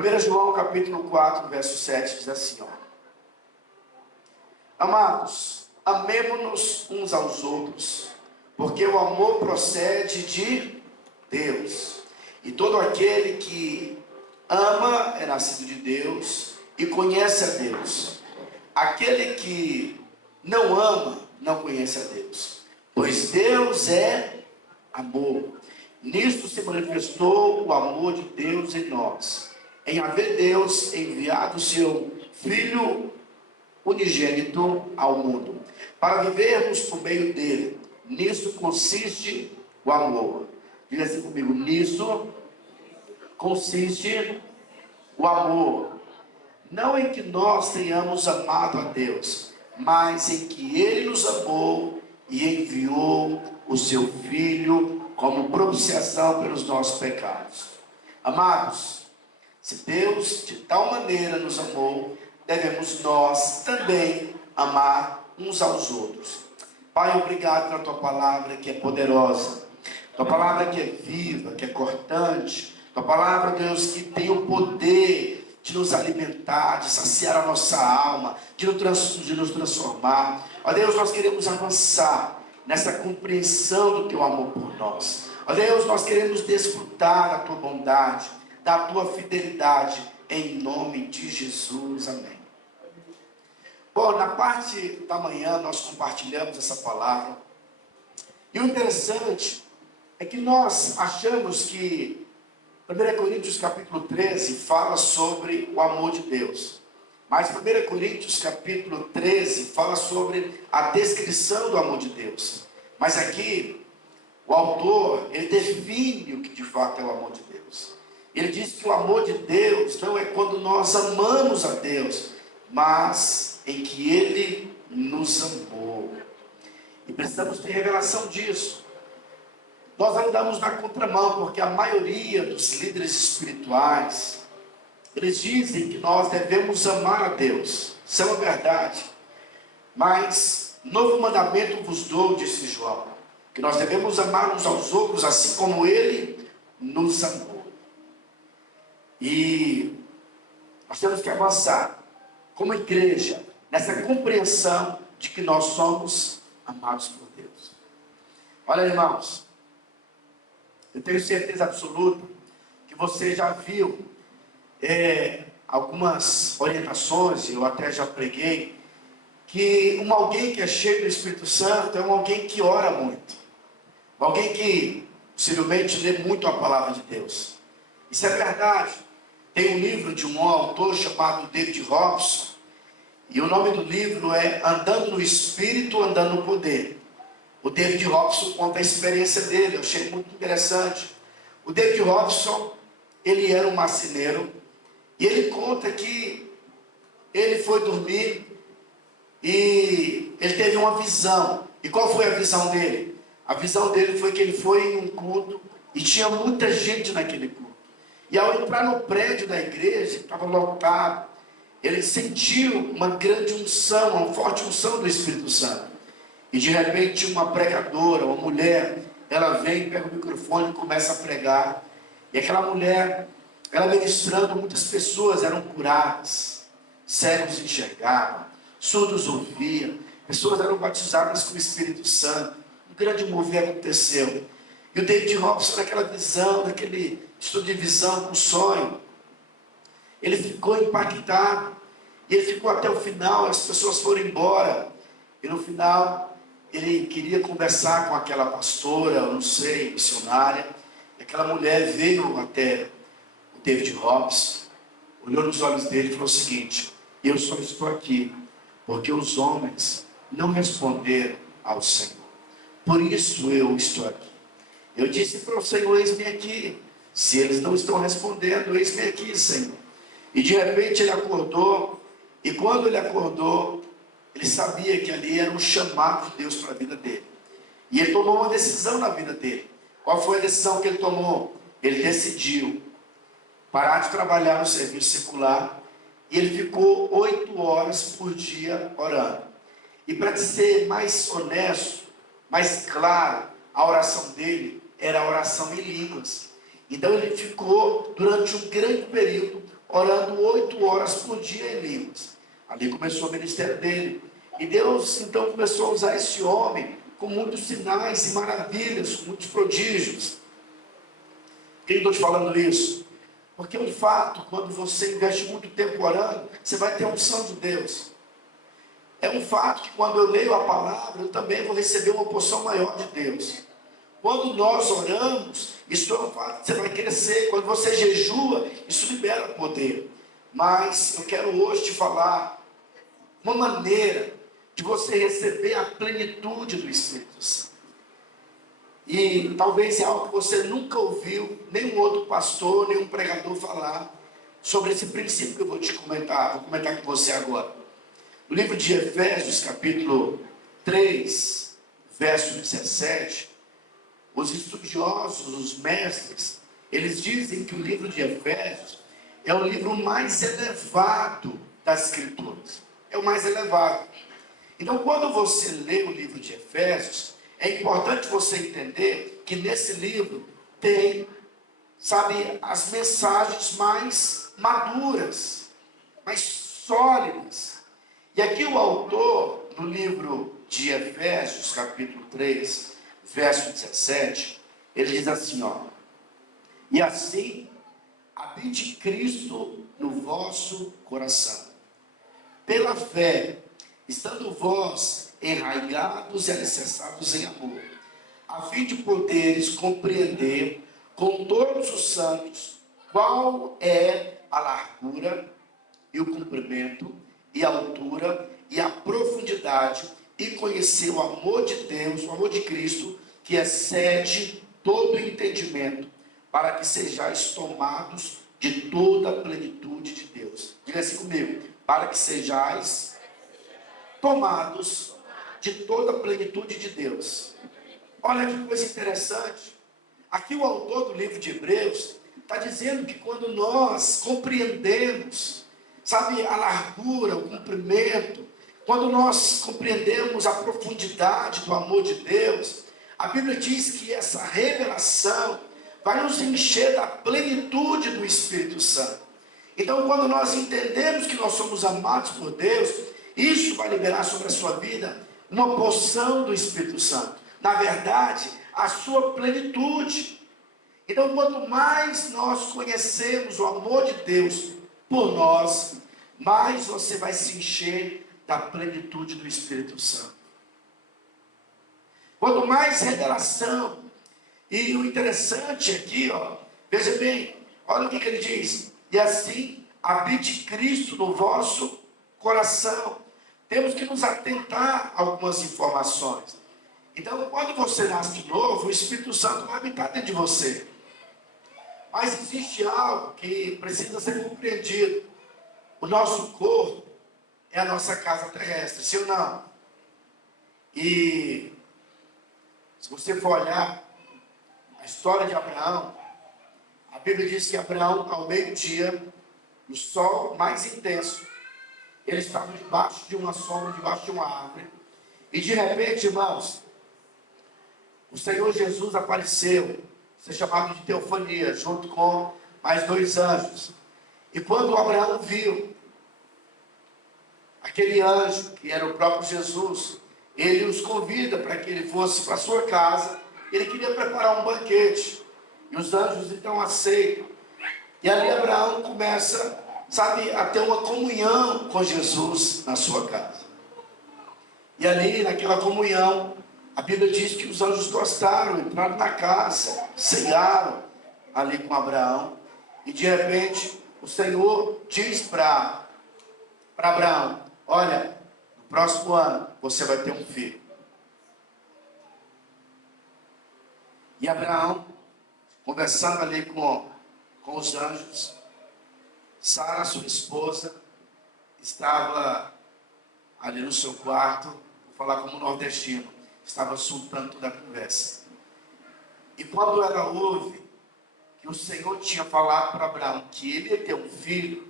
1 João capítulo 4, verso 7 diz assim, ó: Amados, amemo-nos uns aos outros, porque o amor procede de Deus. E todo aquele que ama é nascido de Deus e conhece a Deus. Aquele que não ama não conhece a Deus, pois Deus é amor. Nisto se manifestou o amor de Deus em nós, em haver Deus enviado o seu Filho unigênito ao mundo, para vivermos por meio dele. Nisso consiste o amor. Diga assim comigo: nisso consiste o amor. Não em que nós tenhamos amado a Deus, mas em que Ele nos amou e enviou o seu Filho como propiciação pelos nossos pecados. Amados, se Deus de tal maneira nos amou, devemos nós também amar uns aos outros. Pai, obrigado pela Tua palavra que é poderosa, Tua palavra que é viva, que é cortante, Tua palavra, Deus, que tem o poder de nos alimentar, de saciar a nossa alma, de nos transformar. Ó Deus, nós queremos avançar nessa compreensão do Teu amor por nós. Ó Deus, nós queremos desfrutar da Tua bondade, da Tua fidelidade, em nome de Jesus, amém. Bom, na parte da manhã nós compartilhamos essa palavra, e o interessante é que nós achamos que 1 Coríntios capítulo 13 fala sobre o amor de Deus, mas 1 Coríntios capítulo 13 fala sobre a descrição do amor de Deus. Mas aqui o autor, ele define o que de fato é o amor de Deus. Ele diz que o amor de Deus não é quando nós amamos a Deus, mas em que Ele nos amou. E precisamos ter revelação disso. Nós andamos na contramão, porque a maioria dos líderes espirituais, eles dizem que nós devemos amar a Deus. Isso é uma verdade. Mas, novo mandamento vos dou, disse João, que nós devemos amar uns aos outros, assim como Ele nos amou. E nós temos que avançar, como igreja, nessa compreensão de que nós somos amados por Deus. Olha, irmãos, eu tenho certeza absoluta que você já viu algumas orientações, eu até já preguei, que alguém que é cheio do Espírito Santo é alguém que ora muito, alguém que possivelmente lê muito a palavra de Deus. Isso é verdade. Tem um livro de um autor chamado David Robson, e o nome do livro é Andando no Espírito, Andando no Poder. O David Robson conta a experiência dele, eu achei muito interessante. O David Robson, ele era um marceneiro, e ele conta que ele foi dormir e ele teve uma visão. E qual foi a visão dele? A visão dele foi que ele foi em um culto e tinha muita gente naquele culto. E ao entrar no prédio da igreja, que estava lotado, ele sentiu uma grande unção, uma forte unção do Espírito Santo. E de repente uma pregadora, uma mulher, ela vem, pega o microfone e começa a pregar. E aquela mulher, ela ministrando, muitas pessoas eram curadas, cegos enxergavam, surdos ouviam, pessoas eram batizadas com o Espírito Santo. Um grande mover aconteceu. E o David Robson, naquela visão, naquele estudo de visão com sonho, ele ficou impactado, e ele ficou até o final. As pessoas foram embora, e no final ele queria conversar com aquela pastora, eu não sei, missionária, e aquela mulher veio até o David Robson, olhou nos olhos dele e falou o seguinte: eu só estou aqui porque os homens não responderam ao Senhor, por isso eu estou aqui. Eu disse para o Senhor: eis-me aqui. Se eles não estão respondendo, eis-me aqui, Senhor. E de repente ele acordou, e quando ele acordou, ele sabia que ali era um chamado de Deus para a vida dele. E ele tomou uma decisão na vida dele. Qual foi a decisão que ele tomou? Ele decidiu parar de trabalhar no serviço secular, e ele ficou 8 horas por dia orando. E para ser mais honesto, mais claro, a oração dele era a oração em línguas. Então ele ficou durante um grande período orando 8 horas por dia em línguas. Ali começou o ministério dele. E Deus então começou a usar esse homem com muitos sinais e maravilhas, com muitos prodígios. Por que eu estou te falando isso? Porque é um fato, quando você investe muito tempo orando, você vai ter a unção de Deus. É um fato que quando eu leio a palavra, eu também vou receber uma porção maior de Deus. Quando nós oramos, isso é um fato, você vai crescer. Quando você jejua, isso libera poder. Mas eu quero hoje te falar uma maneira de você receber a plenitude do Espírito Santo. E talvez é algo que você nunca ouviu nenhum outro pastor, nenhum pregador falar sobre esse princípio que eu vou te comentar. Vou comentar com você agora. No livro de Efésios, capítulo 3, verso 17, os estudiosos, os mestres, eles dizem que o livro de Efésios é o livro mais elevado das Escrituras. É o mais elevado. Então, quando você lê o livro de Efésios, é importante você entender que nesse livro tem, sabe, as mensagens mais maduras, mais sólidas. E aqui o autor, no livro de Efésios, capítulo 3, verso 17, ele diz assim, ó: e assim, habite Cristo no vosso coração, pela fé, estando vós enraigados e alicerçados em amor, a fim de poderes compreender com todos os santos qual é a largura e o comprimento e a altura e a profundidade, e conhecer o amor de Deus, o amor de Cristo, que excede todo entendimento, para que sejais tomados de toda a plenitude de Deus. Diga assim comigo: para que sejais tomados de toda a plenitude de Deus. Olha que coisa interessante. Aqui o autor do livro de Hebreus está dizendo que quando nós compreendemos, sabe, a largura, o comprimento, quando nós compreendemos a profundidade do amor de Deus, a Bíblia diz que essa revelação vai nos encher da plenitude do Espírito Santo. Então, quando nós entendemos que nós somos amados por Deus, isso vai liberar sobre a sua vida uma porção do Espírito Santo. Na verdade, a sua plenitude. Então, quanto mais nós conhecemos o amor de Deus por nós, mais você vai se encher da plenitude do Espírito Santo. Quanto mais revelação. E o interessante aqui, ó, veja bem, olha o que ele diz: e assim habite Cristo no vosso coração. Temos que nos atentar a algumas informações. Então, quando você nasce de novo, o Espírito Santo vai habitar dentro de você. Mas existe algo que precisa ser compreendido. O nosso corpo é a nossa casa terrestre, sim ou não? E se você for olhar a história de Abraão, a Bíblia diz que Abraão, ao meio-dia, no sol mais intenso, ele estava debaixo de uma sombra, debaixo de uma árvore. E de repente, irmãos, o Senhor Jesus apareceu, isso é chamado de teofania, junto com mais 2 anjos. E quando Abraão viu aquele anjo, que era o próprio Jesus, ele os convida para que ele fosse para a sua casa. Ele queria preparar um banquete. E os anjos então aceitam. E ali Abraão começa, sabe, a ter uma comunhão com Jesus na sua casa. E ali, naquela comunhão, a Bíblia diz que os anjos gostaram, entraram na casa, cearam ali com Abraão. E de repente, o Senhor diz para Abraão: olha, no próximo ano você vai ter um filho. E Abraão, conversando ali com os anjos, Sara, sua esposa, estava ali no seu quarto, vou falar como nordestino, estava soltando toda a conversa. E quando ela ouve que o Senhor tinha falado para Abraão que ele ia ter um filho,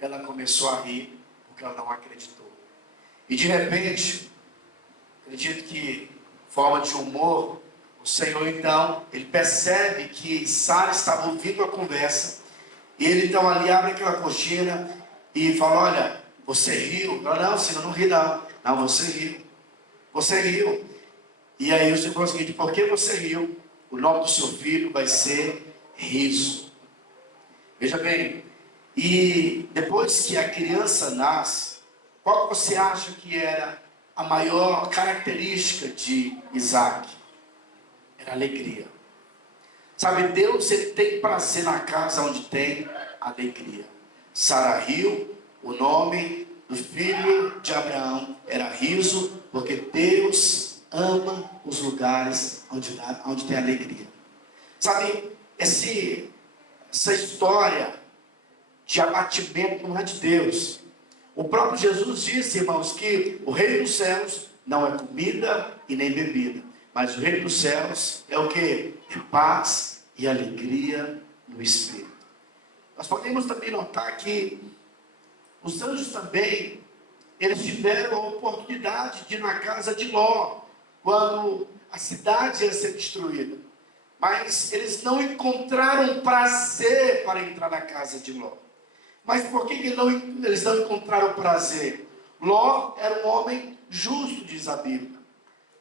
ela começou a rir, porque ela não acreditou. E de repente, acredito que, forma de humor, o Senhor então, ele percebe que Sara estava ouvindo a conversa, E ele então ali abre aquela cortina e fala: olha, você riu? Não, Senhor, não ri não. Não, você riu. Você riu. E aí o Senhor falou o seguinte: por que você riu? O nome do seu filho vai ser Riso. Veja bem, e depois que a criança nasce, qual que você acha que era a maior característica de Isaac? Era alegria. Sabe, Deus, ele tem prazer na casa onde tem alegria. Sara riu, o nome do filho de Abraão era Riso, porque Deus ama os lugares onde tem alegria. Sabe, essa história de abatimento não é de Deus. O próprio Jesus disse, irmãos, que o reino dos céus não é comida e nem bebida, mas o reino dos céus é o que? É paz e alegria no Espírito. Nós podemos também notar que os anjos também, eles tiveram a oportunidade de ir na casa de Ló, quando a cidade ia ser destruída. Mas eles não encontraram prazer para entrar na casa de Ló. Mas por que eles não encontraram prazer? Ló era um homem justo, diz a Bíblia.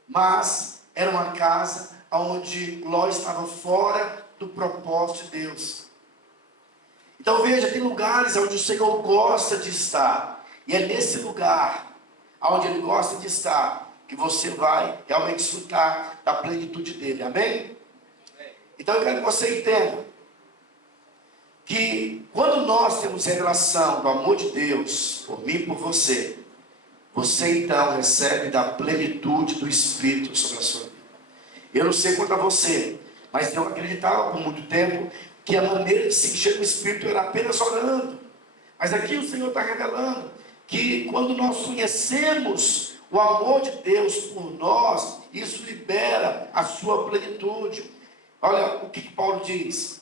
Mas era uma casa onde Ló estava fora do propósito de Deus. Então veja, tem lugares onde o Senhor gosta de estar. E é nesse lugar, onde Ele gosta de estar, que você vai realmente desfrutar da plenitude dEle. Amém? Então eu quero que você entenda que quando nós temos revelação do amor de Deus, por mim e por você, você então recebe da plenitude do Espírito sobre a sua vida. Eu não sei quanto a você, mas eu acreditava por muito tempo que a maneira de se encher do Espírito era apenas orando. Mas aqui o Senhor está revelando que quando nós conhecemos o amor de Deus por nós, isso libera a sua plenitude. Olha o que Paulo diz: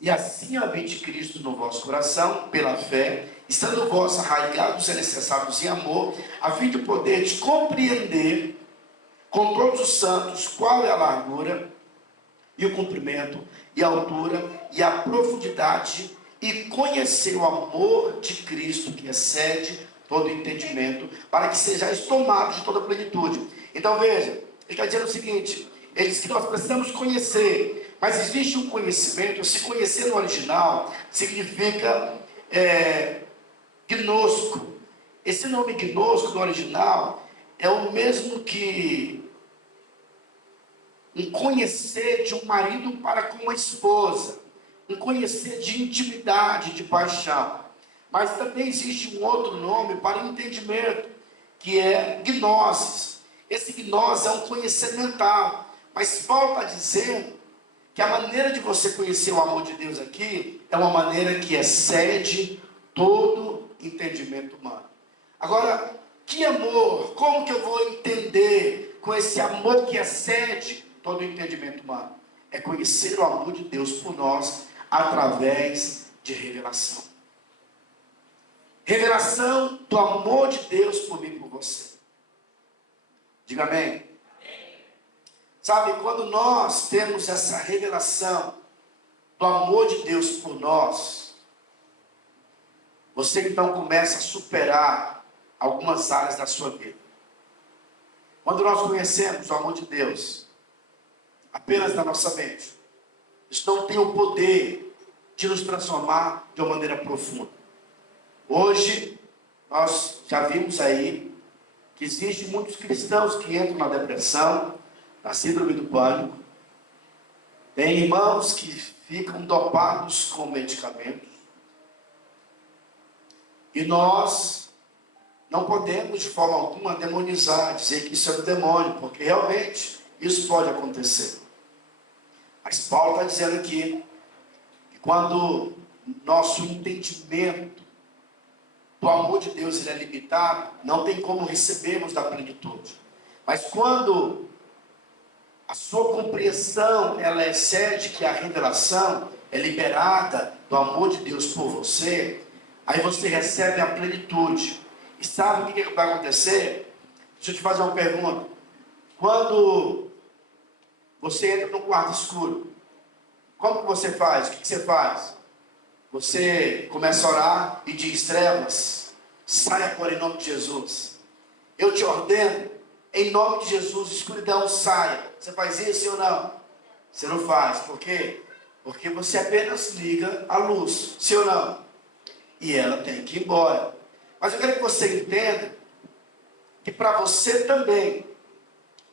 e assim habite Cristo no vosso coração, pela fé, estando vós arraigados e alicerçados em amor, a fim de poderes compreender com todos os santos qual é a largura e o comprimento e a altura e a profundidade, e conhecer o amor de Cristo que excede todo entendimento, para que sejais tomados de toda a plenitude. Então veja, ele está dizendo o seguinte: ele diz que nós precisamos conhecer, mas existe um conhecimento. Se conhecer no original significa gnosco. Esse nome gnosco no original é o mesmo que um conhecer de um marido para com uma esposa, um conhecer de intimidade, de paixão. Mas também existe um outro nome para entendimento, que é gnosis. Esse gnosis é um conhecer mental. Mas Paulo está dizendo que a maneira de você conhecer o amor de Deus aqui é uma maneira que excede todo entendimento humano. Agora, que amor? Como que eu vou entender com esse amor que excede todo entendimento humano? É conhecer o amor de Deus por nós através de revelação. Revelação do amor de Deus por mim e por você. Diga amém. Sabe, quando nós temos essa revelação do amor de Deus por nós, você então começa a superar algumas áreas da sua vida. Quando nós conhecemos o amor de Deus apenas na nossa mente, isso não tem o poder de nos transformar de uma maneira profunda. Hoje, nós já vimos aí que existem muitos cristãos que entram na depressão, na síndrome do pânico. Tem irmãos que ficam dopados com medicamentos. E nós não podemos de forma alguma demonizar, dizer que isso é um demônio, porque realmente isso pode acontecer. Mas Paulo está dizendo aqui que quando nosso entendimento do amor de Deus ele é limitado, não tem como recebermos da plenitude. Mas quando a sua compreensão ela excede que a revelação é liberada do amor de Deus por você, aí você recebe a plenitude. E sabe o que vai acontecer? Deixa eu te fazer uma pergunta. Quando você entra num quarto escuro, como que você faz? O que você faz? Você começa a orar e diz: trevas, saia agora em nome de Jesus. Eu te ordeno, em nome de Jesus, escuridão, saia. Você faz isso ou não? Você não faz. Por quê? Porque você apenas liga a luz, sim ou não? E ela tem que ir embora. Mas eu quero que você entenda que para você também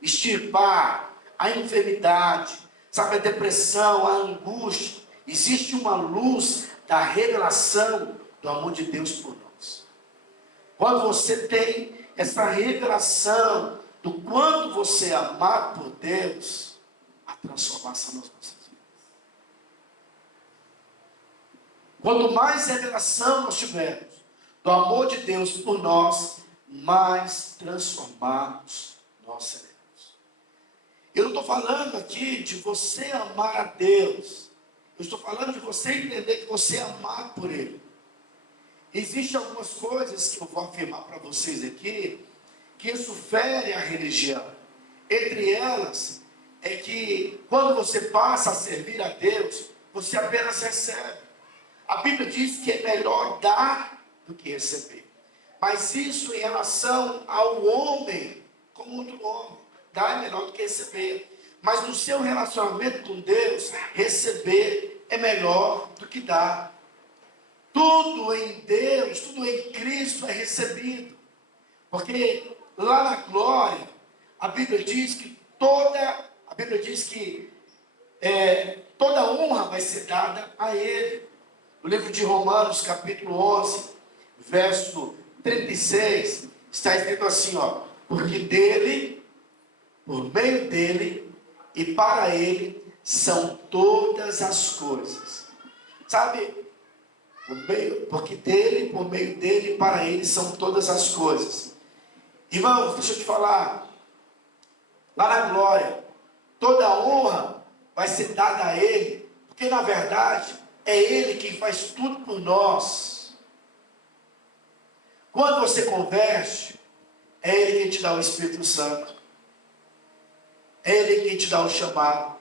extirpar a enfermidade, sabe, a depressão, a angústia, existe uma luz da revelação do amor de Deus por nós. Quando você tem essa revelação do quanto você é amado por Deus, a transformação nas nossas vidas. Quanto mais revelação nós tivermos do amor de Deus por nós, mais transformados nós seremos. Eu não estou falando aqui de você amar a Deus. Eu estou falando de você entender que você é amado por Ele. Existem algumas coisas que eu vou afirmar para vocês aqui, que isso fere a religião. Entre elas, é que quando você passa a servir a Deus, você apenas recebe. A Bíblia diz que é melhor dar do que receber. Mas isso em relação ao homem, como outro homem. Dar é melhor do que receber. Mas no seu relacionamento com Deus, receber é melhor do que dar. Tudo em Deus, tudo em Cristo é recebido. Porque lá na glória, a Bíblia diz que toda honra vai ser dada a Ele. No livro de Romanos, capítulo 11, verso 36, está escrito assim, ó: porque dele, por meio dele e para ele são todas as coisas. Sabe? Porque dele, por meio dele e para ele são todas as coisas. Irmãos, deixa eu te falar. Lá na glória, toda honra vai ser dada a ele, porque na verdade é ele quem faz tudo por nós. Quando você converte, é ele quem te dá o Espírito Santo. É Ele quem te dá o chamado.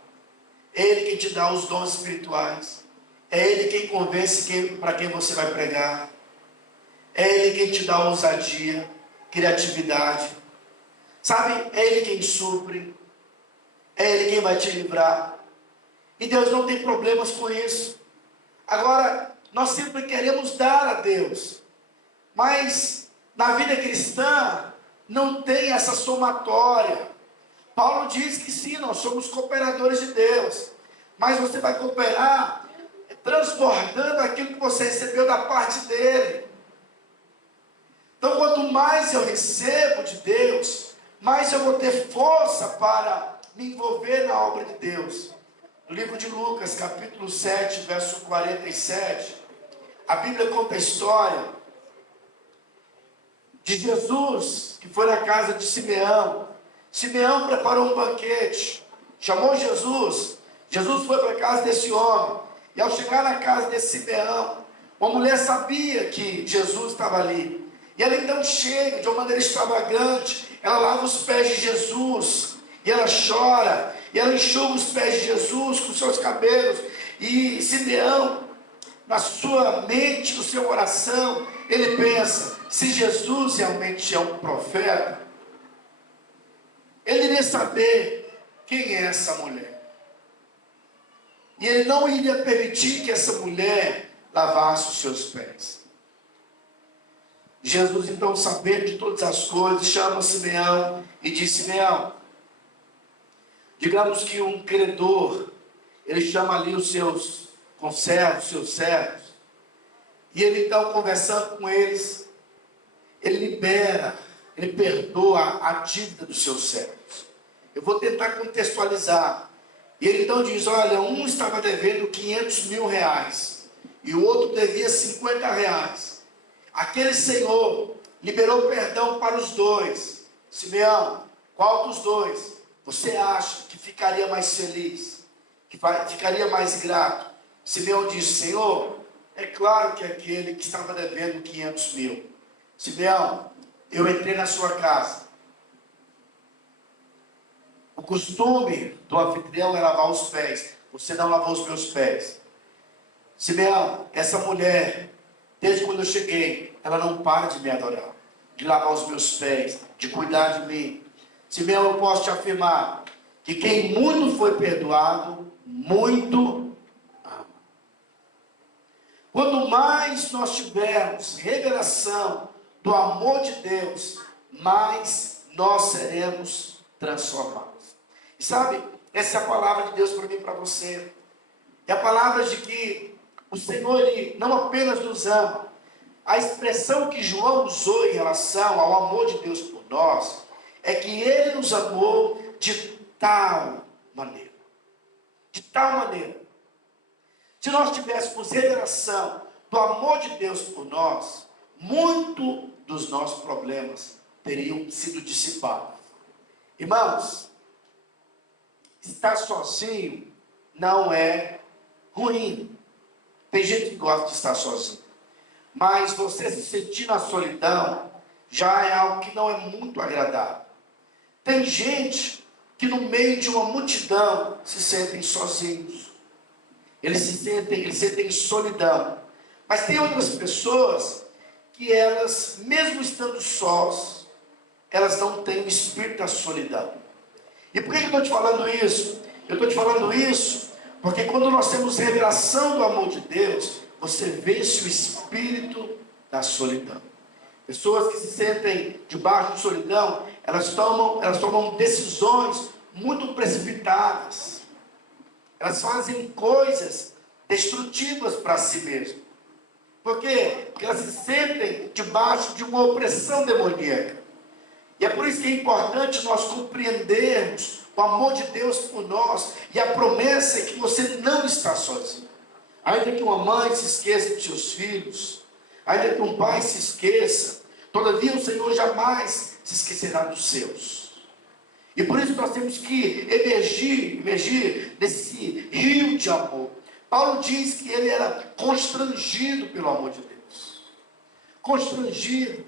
É Ele quem te dá os dons espirituais. É Ele quem convence para quem você vai pregar. É Ele quem te dá ousadia, criatividade. Sabe? É Ele quem supre. É Ele quem vai te livrar. E Deus não tem problemas com isso. Agora, nós sempre queremos dar a Deus. Mas na vida cristã não tem essa somatória. Paulo diz que sim, nós somos cooperadores de Deus, mas você vai cooperar transbordando aquilo que você recebeu da parte dele. Então, quanto mais eu recebo de Deus, mais eu vou ter força para me envolver na obra de Deus. No livro de Lucas, capítulo 7, verso 47, a Bíblia conta a história de Jesus, que foi na casa de Simeão. Simeão preparou um banquete, chamou Jesus. Jesus foi para a casa desse homem. E ao chegar na casa desse Simeão, uma mulher sabia que Jesus estava ali. E ela então chega de uma maneira extravagante. Ela lava os pés de Jesus. E ela chora. E ela enxuga os pés de Jesus com seus cabelos. E Simeão, na sua mente, no seu coração, ele pensa: se Jesus realmente é um profeta, ele iria saber quem é essa mulher. E ele não iria permitir que essa mulher lavasse os seus pés. Jesus, então, sabendo de todas as coisas, chama Simeão e diz: Simeão, digamos que um credor, ele chama ali os seus conservos, seus servos, e ele então, conversando com eles, ele libera, ele perdoa a dívida dos seus servos. Eu vou tentar contextualizar. E ele então diz: olha, um estava devendo 500 mil reais, e o outro devia 50 reais. Aquele senhor liberou perdão para os dois. Simeão, qual dos dois você acha que ficaria mais feliz, ficaria mais grato? Simeão disse: Senhor, é claro que aquele que estava devendo 500 mil. Simeão, eu entrei na sua casa. O costume do anfitrião é lavar os pés. Você não lavou os meus pés. Simeão, essa mulher, desde quando eu cheguei, ela não para de me adorar, de lavar os meus pés, de cuidar de mim. Simeão, eu posso te afirmar que quem muito foi perdoado, muito ama. Quanto mais nós tivermos revelação do amor de Deus, mais nós seremos transformados. E sabe, essa é a palavra de Deus para mim e para você. É a palavra de que o Senhor, Ele não apenas nos ama. A expressão que João usou em relação ao amor de Deus por nós, é que Ele nos amou de tal maneira. De tal maneira. Se nós tivéssemos revelação do amor de Deus por nós, muito dos nossos problemas teriam sido dissipados. Irmãos, estar sozinho não é ruim. Tem gente que gosta de estar sozinho. Mas você se sentir na solidão já é algo que não é muito agradável. Tem gente que no meio de uma multidão se sentem sozinhos. Eles sentem solidão. Mas tem outras pessoas que elas, mesmo estando sós, elas não têm o espírito da solidão. E por que eu estou te falando isso? Eu estou te falando isso porque quando nós temos revelação do amor de Deus, você vence o espírito da solidão. Pessoas que se sentem debaixo de solidão, elas tomam decisões muito precipitadas. Elas fazem coisas destrutivas para si mesmas. Por quê? Porque elas se sentem debaixo de uma opressão demoníaca. E é por isso que é importante nós compreendermos o amor de Deus por nós. E a promessa é que você não está sozinho. Ainda que uma mãe se esqueça de seus filhos, ainda que um pai se esqueça, todavia o Senhor jamais se esquecerá dos seus. E por isso nós temos que emergir desse rio de amor. Paulo diz que ele era constrangido pelo amor de Deus. Constrangido.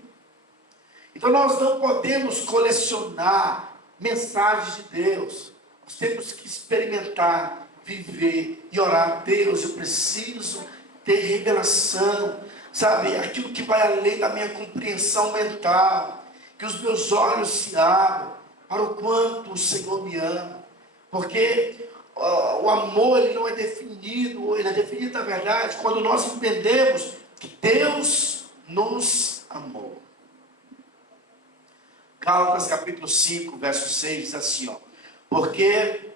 Então nós não podemos colecionar mensagens de Deus. Nós temos que experimentar, viver e orar. Deus, eu preciso ter revelação, sabe? Aquilo que vai além da minha compreensão mental. Que os meus olhos se abram para o quanto o Senhor me ama. Porque o amor, ele não é definido, ele é definido na verdade quando nós entendemos que Deus nos amou. Gálatas capítulo 5, verso 6 diz assim, ó: porque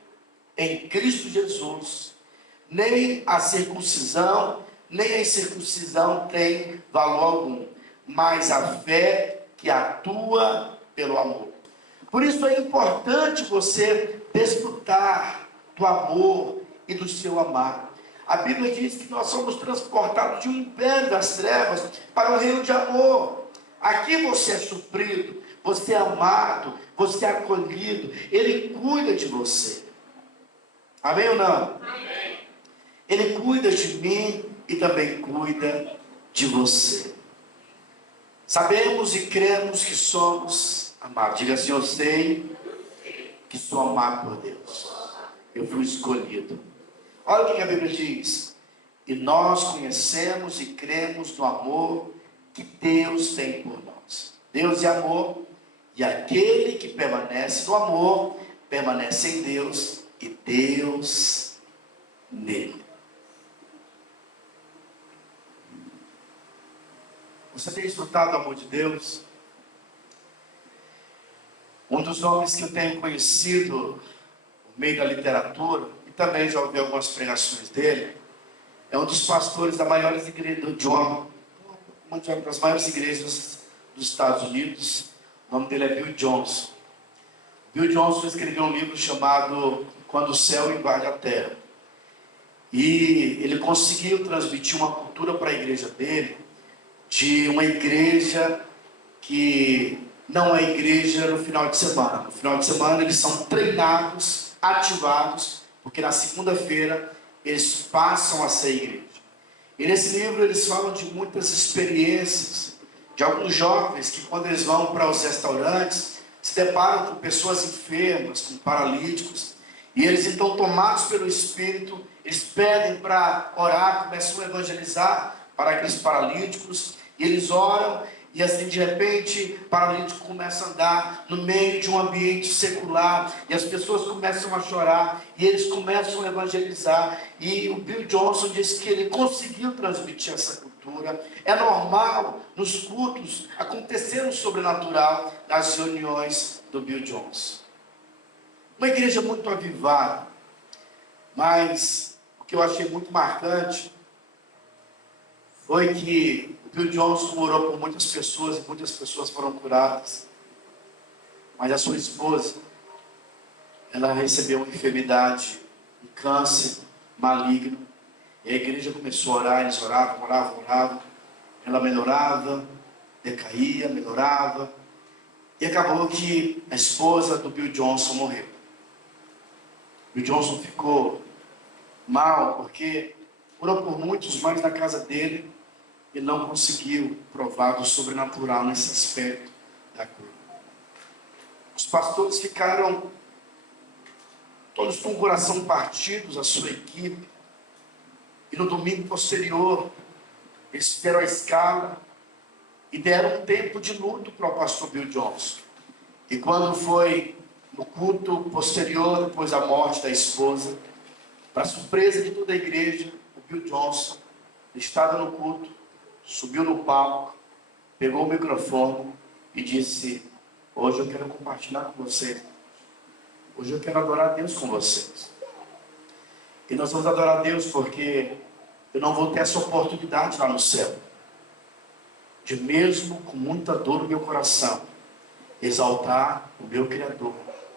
em Cristo Jesus nem a circuncisão nem a incircuncisão tem valor algum, mas a fé que atua pelo amor. Por isso é importante você desfrutar do amor e do seu amado. A Bíblia diz que nós somos transportados de um império das trevas para um reino de amor. Aqui você é suprido, você é amado, você é acolhido. Ele cuida de você. Amém ou não? Amém. Ele cuida de mim e também cuida de você. Sabemos e cremos que somos amados. Diga assim: eu sei que sou amado por Deus. Eu fui escolhido. Olha o que a Bíblia diz: e nós conhecemos e cremos no amor que Deus tem por nós. Deus é amor, e aquele que permanece no amor, permanece em Deus, e Deus nele. Você tem desfrutado do amor de Deus? Um dos homens que eu tenho conhecido no meio da literatura, e também já ouvi algumas pregações dele, é um dos pastores da maiores igreja do John, uma das maiores igrejas dos Estados Unidos. O nome dele é Bill Johnson. Bill Johnson escreveu um livro chamado Quando o Céu Invade a Terra. E ele conseguiu transmitir uma cultura para a igreja dele, de uma igreja que não é igreja no final de semana. No final de semana eles são treinados, ativados, porque na segunda-feira eles passam a ser igreja. E nesse livro eles falam de muitas experiências, de alguns jovens que quando eles vão para os restaurantes, se deparam com pessoas enfermas, com paralíticos, E eles então, tomados pelo Espírito, eles pedem para orar, começam a evangelizar para aqueles paralíticos, e eles oram, e assim de repente o paralítico começa a andar no meio de um ambiente secular, e as pessoas começam a chorar, e eles começam a evangelizar, e o Bill Johnson diz que ele conseguiu transmitir essa cultura. É normal nos cultos acontecer o sobrenatural nas reuniões do Bill Johnson. Uma igreja muito avivada, mas o que eu achei muito marcante foi que o Bill Johnson orou por muitas pessoas e muitas pessoas foram curadas. Mas a sua esposa, ela recebeu uma enfermidade, um câncer maligno. E a igreja começou a orar, eles oravam. Ela melhorava, decaía, melhorava. E acabou que a esposa do Bill Johnson morreu. Bill Johnson ficou mal porque orou por muitos, mas na casa dele ele não conseguiu provar do sobrenatural nesse aspecto da cura. Os pastores ficaram todos com o coração partidos, a sua equipe. E no domingo posterior, eles fizeram a escala e deram um tempo de luto para o pastor Bill Johnson. E quando foi no culto posterior, depois da morte da esposa, para surpresa de toda a igreja, o Bill Johnson estava no culto, subiu no palco, pegou o microfone e disse: hoje eu quero compartilhar com vocês. Hoje eu quero adorar a Deus com vocês. E nós vamos adorar a Deus porque eu não vou ter essa oportunidade lá no céu, de mesmo com muita dor no meu coração, exaltar o meu Criador,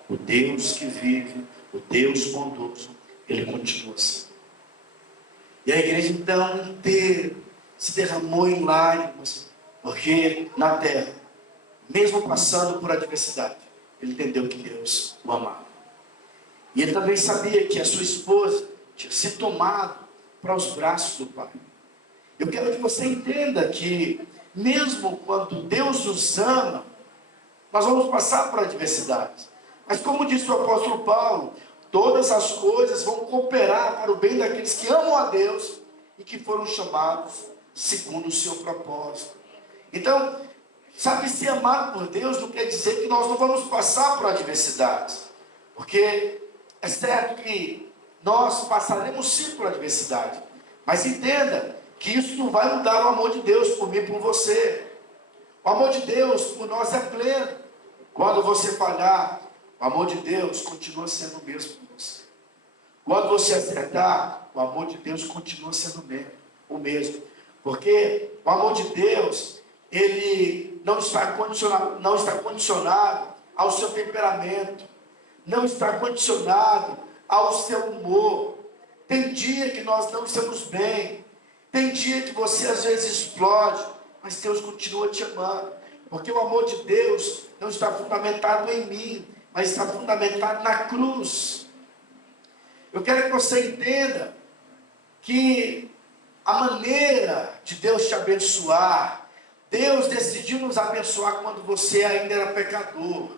o Deus que vive, o Deus bondoso. Ele continua assim. E a igreja então inteira se derramou em lágrimas, porque na terra, mesmo passando por adversidade, ele entendeu que Deus o amava. E ele também sabia que a sua esposa tinha se tomado para os braços do Pai. Eu quero que você entenda que mesmo quando Deus nos ama, nós vamos passar por adversidades. Mas como disse o apóstolo Paulo, todas as coisas vão cooperar para o bem daqueles que amam a Deus e que foram chamados segundo o seu propósito. Então, sabe, ser amado por Deus não quer dizer que nós não vamos passar por adversidades. Porque é certo que nós passaremos sim por adversidade. Mas entenda que isso não vai mudar o amor de Deus por mim e por você. O amor de Deus por nós é pleno. Quando você falhar, o amor de Deus continua sendo o mesmo por você. Quando você acertar, o amor de Deus continua sendo o mesmo. Porque o amor de Deus, ele não está condicionado ao seu temperamento, não está condicionado ao seu humor. Tem dia que nós não estamos bem, tem dia que você às vezes explode, mas Deus continua te amando, porque o amor de Deus não está fundamentado em mim, mas está fundamentado na cruz. Eu quero que você entenda que a maneira de Deus te abençoar, Deus decidiu nos abençoar quando você ainda era pecador,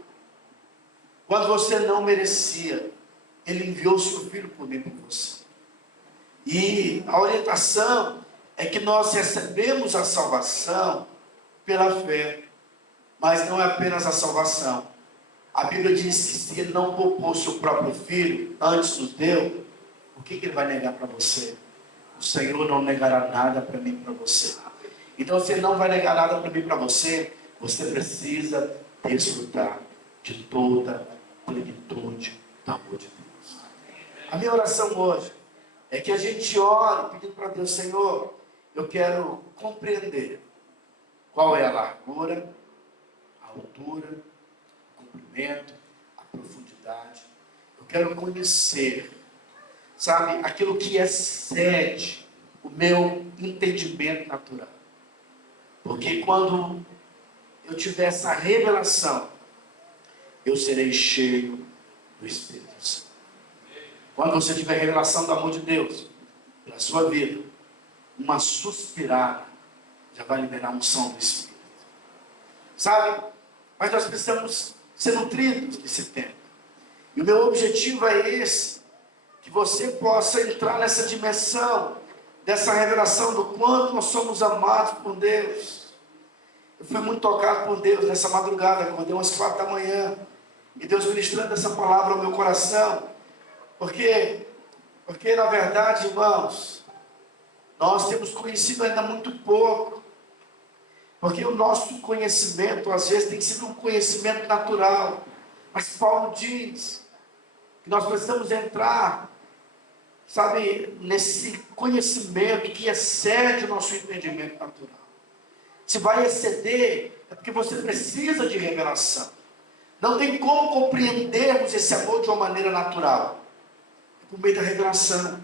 quando você não merecia. Ele enviou o seu Filho por mim e por você. E a orientação é que nós recebemos a salvação pela fé, mas não é apenas a salvação. A Bíblia diz que se Ele não poupou seu próprio Filho, antes nos deu, o que Ele vai negar para você? O Senhor não negará nada para mim e para você. Então, se Ele não vai negar nada para mim e para você, você precisa desfrutar de toda a plenitude do amor de Deus. A minha oração hoje é que a gente ore pedindo para Deus: Senhor, eu quero compreender qual é a largura, a altura, o comprimento, a profundidade. Eu quero conhecer, sabe, aquilo que excede o meu entendimento natural. Porque quando eu tiver essa revelação, eu serei cheio do Espírito Santo. Quando você tiver a revelação do amor de Deus pela sua vida, uma suspirada já vai liberar a unção do Espírito. Sabe? Mas nós precisamos ser nutridos desse tempo. E o meu objetivo é esse, que você possa entrar nessa dimensão, dessa revelação do quanto nós somos amados por Deus. Eu fui muito tocado por Deus nessa madrugada, acordei umas 4 da manhã, e Deus ministrando essa palavra ao meu coração, porque na verdade, irmãos, nós temos conhecido ainda muito pouco, porque o nosso conhecimento, às vezes, tem sido um conhecimento natural, mas Paulo diz que nós precisamos entrar, sabe, nesse conhecimento que excede o nosso entendimento natural. Se vai exceder, é porque você precisa de revelação. Não tem como compreendermos esse amor de uma maneira natural. É por meio da revelação.